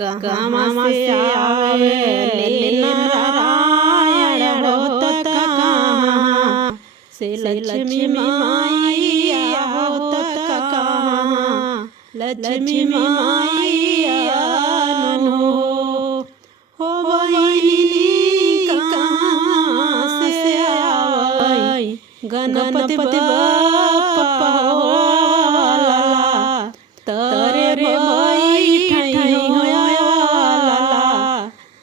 कहाँ से आवे ले नारायण होत कहाँ से लक्ष्मी माई होत कहाँ लक्ष्मी माई हो बहिनी कहाँ से आवे गणपति बप्पा होला तरे रे बैठाई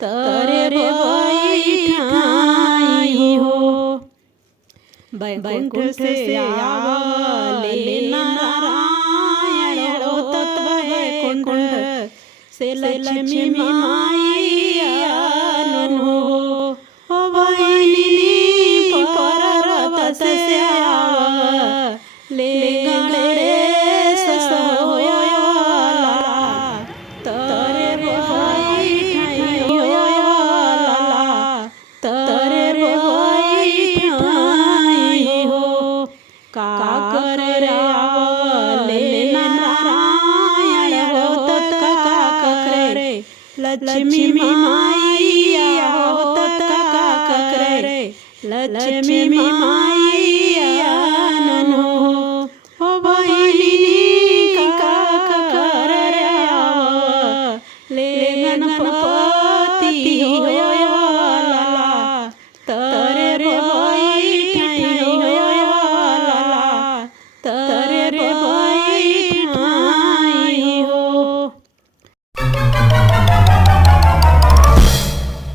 तरे रे बैठाई हो बैकुंठ से आवले नारायण होत बैकुंठ से लक्ष्मी माई हो बहिनी पररत से आवले गणेश सोयला तरे बैठाई तरे बैठाई हो का करे आवले नारायण होत का करे लक्ष्मी माई होत का करे लक्ष्मी माई हो।